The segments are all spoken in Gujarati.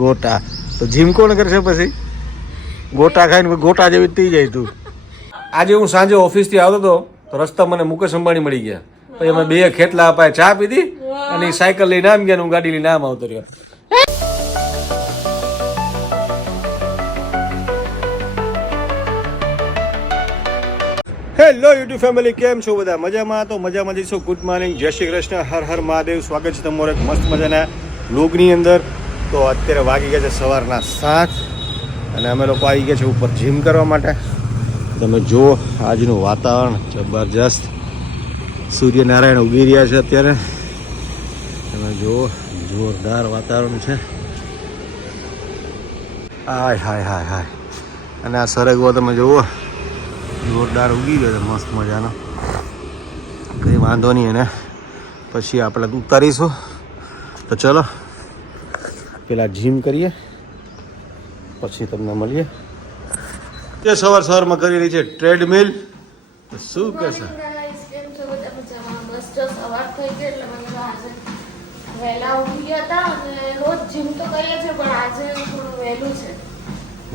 ગોટા તો જીમ કોણ કરશે પછી? ગોટા ખાઈને ગોટા જેવી થઈ જાય તું. આજે હું સાંજે ઓફિસ થી આવતો હતો તો રસ્તા મને મુકેશ અંબાણી મળી ગયા. પછી અમે બે ખેટલા અપાય ચા પીધી અને સાયકલ લઈને આમ ગયા, હું ગાડી લઈને આમ આવતો રહ્યો. હેલો યુટ્યુબ ફેમિલી, કેમ છો બધા? મજામાં? તો મજામાં જઈશું. ગુડ મોર્નિંગ, જય શ્રી કૃષ્ણ, હર હર મહાદેવ. સ્વાગત છે તમારો એક મસ્ત મજાના વ્લોગની અંદર. તો અત્યારે વાગી ગયા છે સવારના 7 અને અમે લોકો આવી ગયા છે ઉપર જીમ કરવા માટે. તમે જુઓ આજનું વાતાવરણ જબરજસ્ત, સૂર્યનારાયણ ઉગી રહ્યા છે અત્યારે. તમે જુઓ જોરદાર વાતાવરણ છે. હાય હાય હાય હાય. અને આ સરગવો તમે જુઓ જોરદાર ઉગી ગયો છે મસ્ત મજાનો. કંઈ વાંધો નહીં. અને પછી આપણે ઉતારીશું. તો ચલો પેલા જીમ કરીએ પછી તમને મળીએ. તે સવારમાં કરી રહી છે ટ્રેડમિલ. શું કહેશે?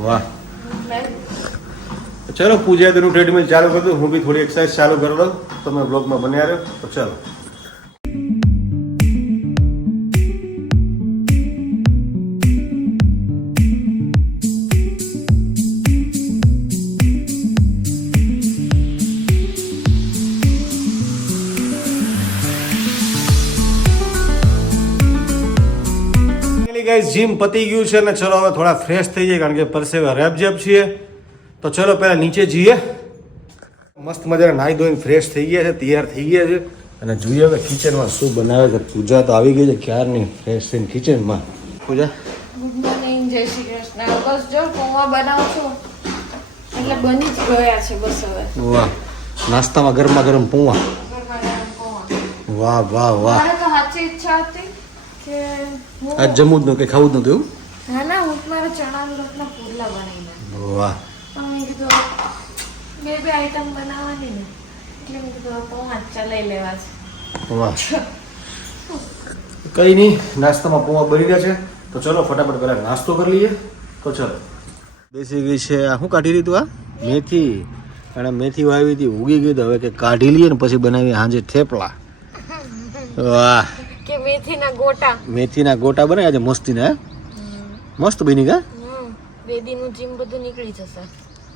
વાહ. ચલો પૂજા તેનું ટ્રેડમિલ ચાલુ કરી દઉં, હું બી થોડી એક્સરસાઇઝ ચાલુ કરી દઉં. તમે બ્લોગમાં બન્યા રહ્યો. તો ચાલો. જીમ પતી ગયું છે ને ચલો હવે થોડા ફ્રેશ થઈ જાય, કારણ કે પરસેવા રેબઝેબ છીએ. તો ચલો પહેલા નીચે જઈએ. મસ્ત મજાના નાહી ધોઈને ફ્રેશ થઈ ગયા છે, તૈયાર થઈ ગયા છે. અને જોઈએ હવે કિચનમાં શું બનાવે છે. પૂજા તો આવી ગઈ છે ક્યારની ફ્રેશ થઈને કિચનમાં. પૂજા ગુડ મોર્નિંગ, જય શ્રી કૃષ્ણ. બસ જો પૌવા બનાવું છું એટલે બની જ ગયા છે બસ હવે. વાહ, નાસ્તામાં ગરમા ગરમ પૌવા. વાહ વાહ વાહ. મારે તો સાચી ઈચ્છા હતી કે આજ જમવું જ નતું, કઈ ખાવું જ નતું એવું? ના ના, હું મારા ચણાના લોટના પુડલા બનાવીને. વાહ. મેં કીધું બે આઈટમ બનાવવાની ને એટલે મેં કીધું પૌવા ચલાવી લેવા છે. વાહ. કઈ નહીં, નાસ્તામાં પૌવા બની ગયા છે. તો ચલો ફટાફટ પહેલા નાસ્તો કરી લઈએ. તો ચલો. બેસી ગઈ છે. આ શું કાઢી લીધું? આ મેથી. અને મેથી વાવી હતી, ઉગી ગઈ. તો હવે કે કાઢી લઈએ ને પછી બનાવીએ સાંજે થેપલા. વાહ. કે મેથીના ગોટા. મેથીના ગોટા બને આજે મસ્તીના. મસ્ત બની ગયા. બે દીનું જીમ બધું નીકળી જશે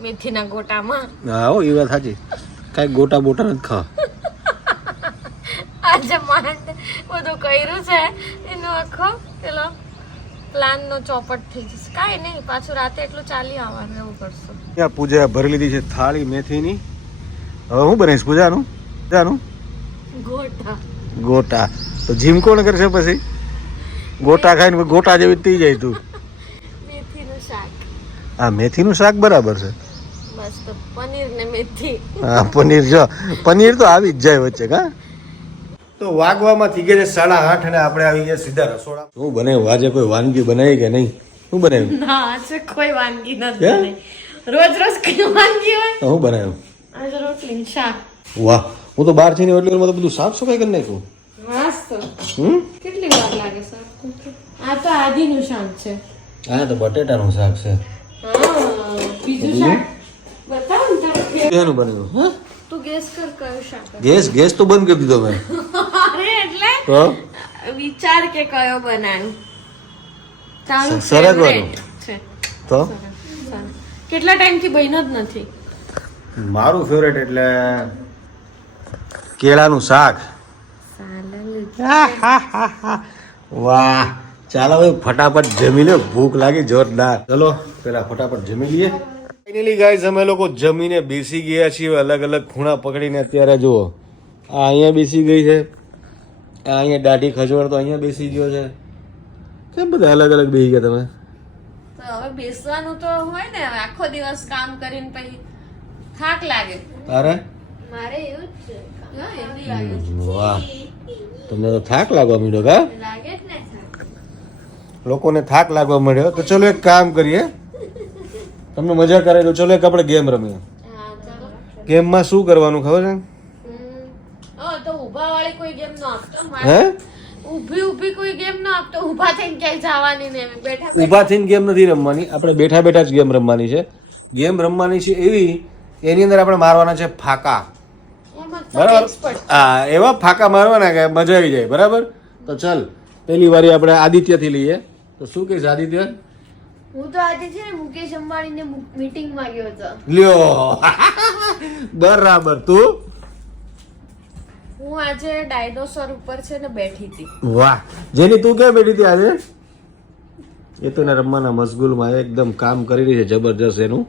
મેથીના ગોટામાં. હા હો, એ વાત સાચી. કાંઈ ગોટા બોટા નથી ખાવા. આજે માંડ બધું કર્યું છે એનો આખો પેલો પ્લાનનો ચોપટ થઈ જશે. કાંઈ નહીં, પાછું રાતે એટલું ચાલી આવવાનું એવું કરશું. ત્યાં પૂજા ભરી લીધી છે થાળી મેથીની. હવે હું બનાવીશ પૂજાનું? ગોટા. ગોટા તો જીમ કોણ કરશે પછી? ગોટા ખાઈને ગોટા જેવી થઈ જાય તું. મેથીનું શાક. હા, મેથીનું શાક બરાબર છે. બસ તો પનીર ને મેથી. હા, પનીર. જો પનીર તો આવી જ જાય વચ્ચે. કા તો વાગવામાં થઈ ગયા છે 8:30 અને આપણે આવી ગયા સીધા રસોડા. શું બનાવ્યું આજે? કોઈ વાનગી બનાવી કે નહીં? શું બનાવ્યું? ના, આજે કોઈ વાનગી નથી બનાવી. રોજ રોજ કઈ વાનગી હોય? શું બનાવ્યું? આજે રોટલી ને શાક. વાહ. હું તો બહાર થઈને એટલી તો બધું સાફ સફાઈ કરી નાખ્યું. મસ્ત. કેટલી વાર લાગે શાક? આ તો આદિનું શાક છે. હા, તો બટેટાનું શાક છે. બીજું શાક બતાવ ને તારે. કેનું બનાવ્યું? હા, તું ગેસ કર કયું શાક. ગેસ તો બંધ કરી દીધો મેં. અરે એટલે તો વિચાર કે કયો બનાવ્યું. તારું સરગવાનું છે તો કેટલા ટાઈમથી બન્યો જ નથી. મારું ફેવરેટ એટલે કેળાનું શાક. વાહ. ચાલો ભાઈ ફટાફટ જમી લો, ભૂખ લાગી જોરદાર. ચલો પેલા ફટાફટ જમી લઈએ. ફાઇનલી ગાઈઝ અમે લોકો જમીને બેસી ગયા છીએ અલગ અલગ ખૂણા પકડીને. અત્યારે જુઓ, આ અહીંયા બેસી ગઈ છે, આ અહીંયા દાઢી ખજવડ તો અહીંયા બેસી ગયો છે. કેમ બધા અલગ અલગ બેસી ગયા તમે? તો હવે બેસવાનું તો હોય ને, આખો દિવસ કામ કરીને પછી થાક લાગે. તારે? મારે એવું જ છે. એવું લાગે છે. વાહ, તમને તો થાક લાગવા માંડ્યો. કા લાગે જ ને થાક. લોકોને થાક લાગવા માંડ્યો. તો ચલો એક કામ કરીએ, તમને મજા કરે તો ચલો એક આપણે ગેમ રમીએ. હા, ચાલો. ગેમમાં શું કરવાનું ખબર છે? તો ઊભા વાળી કોઈ ગેમ નો આપતો. હે? ઊભી કોઈ ગેમ ન આપતો, ઊભા થઈને ક્યાંય જવાની ને બેઠા ઊભા થઈને ગેમ નથી રમવાની, આપણે બેઠા બેઠા જ ગેમ રમવાની છે. ગેમ રમવાની છે એવી, એની અંદર આપણે મારવાના છે ફાકા. બરાબર? હા, એવા ફાકા મારવાના કે મજા આવી જાય. બરાબર? તો ચાલ પહેલી વારી આપણે આદિત્યથી લઈએ. તો શું કહીશ આદિત્ય? હું તો આજે છે ને મુકેશ અંબાણીને મીટિંગમાં ગયો હતો. લ્યો બરાબર. તું? હું આજે ડાયનોસોર ઉપર છે ને બેઠી હતી. વાહ, જેની તું ક્યાં બેઠી હતી આજે? એ તો ને રમવાના મશગુલમાં એકદમ કામ કરી રહી છે જબરજસ્ત એનું.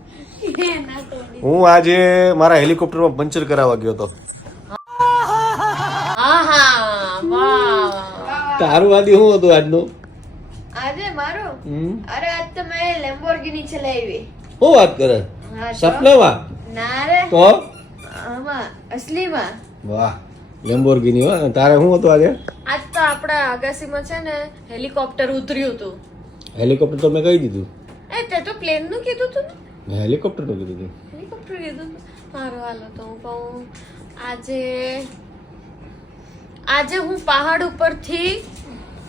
હું આજે મારા હેલિકોપ્ટરમાં પંચર કરાવવા ગયો હતો. તારું આદિ શું હતું આજનું? આજે મારું અરે આજ તો મેં લેમ્બોર્ગિની ચલાવી. શું વાત કરે? સપનામાં? ના રે, તો આમાં અસલીમાં. વાહ, લેમ્બોર્ગિની. હો, તારે શું હતું આજે? આજ તો આપણા અગાસીમાં છે ને હેલિકોપ્ટર ઉતર્યું હતું. હેલિકોપ્ટર તો મેં કહી દીધું. તે તો પ્લેન નું કીધું તું ને? મેં હેલિકોપ્ટર નું કીધું હતું. હેલિકોપ્ટર કીધું તું. મારું હાલો તો હું કહું, આજે હું પહાડ ઉપરથી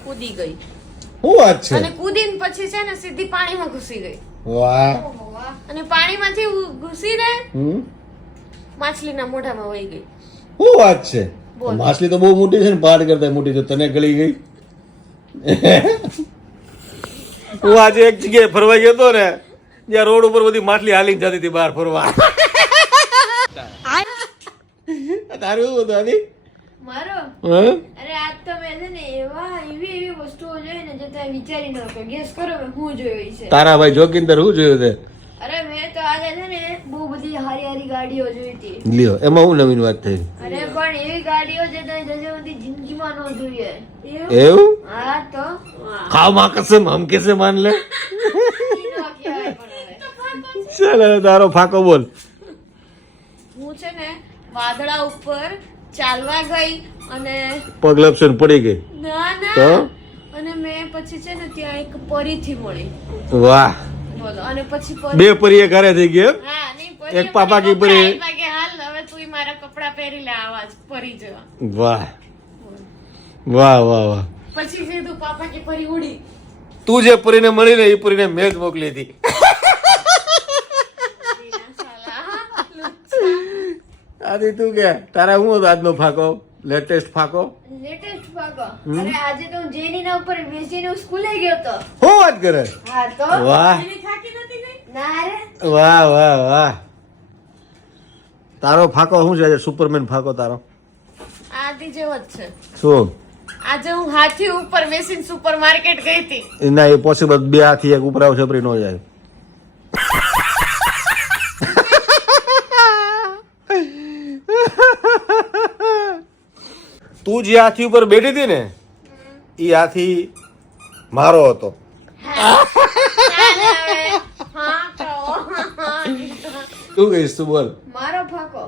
કૂદી ગઈ. શું વાત છે? અને કૂદીને પછી છે ને સીધી પાણીમાં ઘૂસી ગઈ. વાહ. અને પાણીમાંથી ઘૂસીને માછલીના મોઢામાં વહી ગઈ. શું વાત છે? બોલ. માછલી તો બહુ મોટી છે ને, પહાડ કરતા મોટી છે, તને ગળી ગઈ. હું આજે એક જગ્યાએ ફરવા ગયો હતો ને, જ્યાં રોડ ઉપર બધી માછલી હાલી જતી હતી બહાર ફરવા. તારું શું હતું આની? મારો હા? અરે આજ તો મેં છે ને એવી વસ્તુઓ જોઈ ને જે તમે વિચારી ન શકો. ગેસ કરો મેં શું જોઈ છે. તારા ભાઈ જોગિંદર શું જોયું તે? અરે મેં તો આજે છે ને બહુ બધી હારી ગાડીઓ જોઈ હતી. લ્યો, એમાં હું નવીન વાત થઈ? અરે પણ એવી ગાડીઓ જે તમે જજે સુધી જિંદગીમાં ન જોઈએ. એવું? હા તો ખાવ માં કસમ, હમ કેસે માન લે. ઈ ન કહેવાય પણ હવે. ચાલ તારો ફાકો બોલ. હું છે ને વાદળા ઉપર ચાલવા ગઈ અને પગ લપસન પડી ગઈ. ના તો? ના અને મેં પછી છે ને ત્યાં એક પરીથી મળી. વાહ, બોલો. અને પછી બે પરીએ ઘરે થઈ ગયો. હા, નહીં, પરી એક પાપા કી પરી. મને કપડાં આપ્યા કે હાલ હવે તું મારા કપડા પહેરી લે, આવા જ પરી જેવા. વાહ વાહ વાહ વાહ. પછી સીધું પાપા કી પરી ઉડી. તું જે પરીને મળી ને એ પરીને મેં જ મોકલી હતી. આદિ તું કે તારા શું હતો આજનો ફાકો? લેટેસ્ટ ફાકો? લેટેસ્ટ ભાગો. અરે આજે તો હું જેનીના ઉપર બેસીને હું સ્કૂલે ગયો તો. શું વાત કરે? હા તો વાહ એની થાકી નથી ગઈ? ના રે વાહ વાહ વાહ. તારો ફાકો શું છે આજે? સુપરમેન ફાકો તારો આદિ જેવો જ છે. શું? આજે હું હાથી ઉપર બેસીને સુપર માર્કેટ ગઈ હતી. ના, એ પોસિબલ. બે હાથી એક ઉપર આવ છપરી ન જાય. તું જે હાથી ઉપર બેઠી હતી ને, એ હાથી મારો હતો. ચાલે હવે. હા કહો. તું કહીશ? તું બોલ. મારો ફાકો.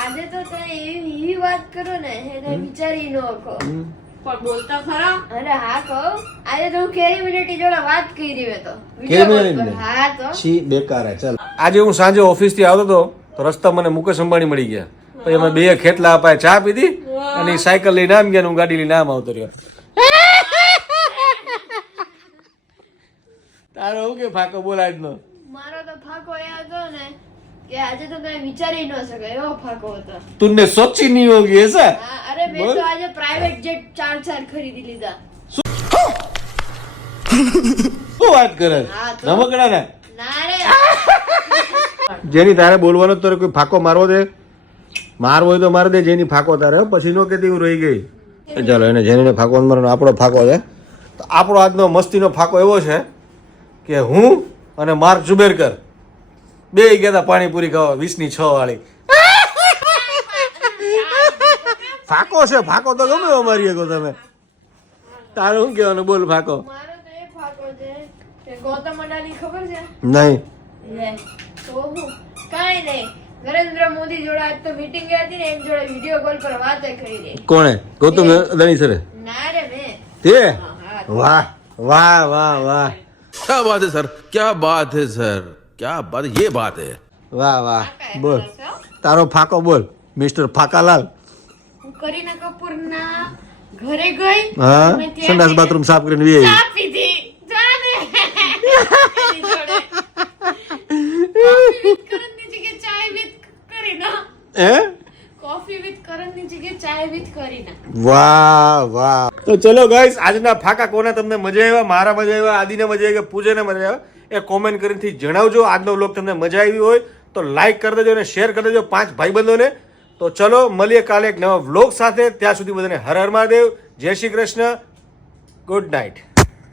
આજે તો તમે એવી વાત કરો ને એને વિચારી ન શકો. પણ બોલતા ખરા. અરે હા કહો. આજે તો હું કેરી મિનિટી જોડે વાત કરી મેં તો. કેરી મિનિટી? હા તો છી બેકાર હે. ચાલ, આજે હું સાંજે ઓફિસ થી આવતો હતો તો રસ્તા મને મુકેશ અંબાણી મળી ગયા. પછી અમે બે ખેતલા અપાય ચા પીધી અને સાયકલ લઈને આમ ગયા, હું ગાડી લઈને આમ આવતો રહ્યો. તારો શું કે ફાકો બોલ આજનો? મારો તો ફાકો એ હતો ને કે આજે તો તમે વિચારી ન શકો એવો ફાકો હતો. તુને સોચી નહીં હોગી એસા? હા, અરે મેં તો આજે પ્રાઇવેટ જેટ 4 ખરીદી લીધા. શું વાત કરે? હા તો. રમકડા ને? ના રે જેની તારે બોલવાનો તો કોઈ ફાકો મારવો દે, મારવો હોય તો માર દે. જેની ફાકો તારે પછી નો કેતી હું રહી ગઈ. ચાલો, એને જેની ફાકો મારવાનો આપણો ફાકો છે. તો આપણો આજનો મસ્તીનો ફાકો એવો છે કે હું અને માર્ક જુબેરકર બે ગયા હતા પાણીપુરી ખાવા 20/6 વાળી. ફાકો છે, ફાકો તો ગમે એવો મારી શકો તમે. તારું શું કહેવાનું? બોલ ફાકો. મારો તો એ ફાકો છે કે ગૌતમ અડાની ખબર છે? નહીં. લે તો હું કાંઈ નહીં. નરેન્દ્ર મોદી જોડે આજ તો મીટિંગ હતી ને એમ જોડે વિડીયો કોલ પર વાત કરી રહી. કોણે? ગૌતમ અદાણી સરે? ના રે મેં. તે? હા, વાહ વાહ વાહ વાહ. क्या बात है सर, क्या बात है सर, क्या बात, ये बात है. વાહ વાહ. બોલ તારો ફાકો બોલ, મિસ્ટર ફાકાલાલ. હું કરીના કપૂરના ઘરે ગઈ હા મેં ત્યાં સંડાસ જઈને બાથરૂમ સાફ કરીને વી ચા પીધી જા ને એની જોડે કોફી વિથ કરણની જગ્યાએ ચાય વિથ કરીના હે કોફી વિથ કરણની જગ્યાએ ચાય વિથ કરીના વાહ વાહ તો ચલો ગાઈસ આજના ફાકા કોના તમને મજા આવ્યા મારા મજા આવ્યા આદિને મજા આવી કે પૂજાને મજા આવ્યા એ કોમેન્ટ કરીને જણાવજો આજનો વ્લોગ તમને મજા આવી હોય તો લાઈક કરી દેજો અને શેર કરી દેજો 5 ભાઈબંધોને તો ચલો મળીએ કાલે એક નવા વ્લોગ સાથે ત્યાં સુધી બધાને હર હર મહાદેવ જય શ્રી કૃષ્ણ ગુડ નાઇટ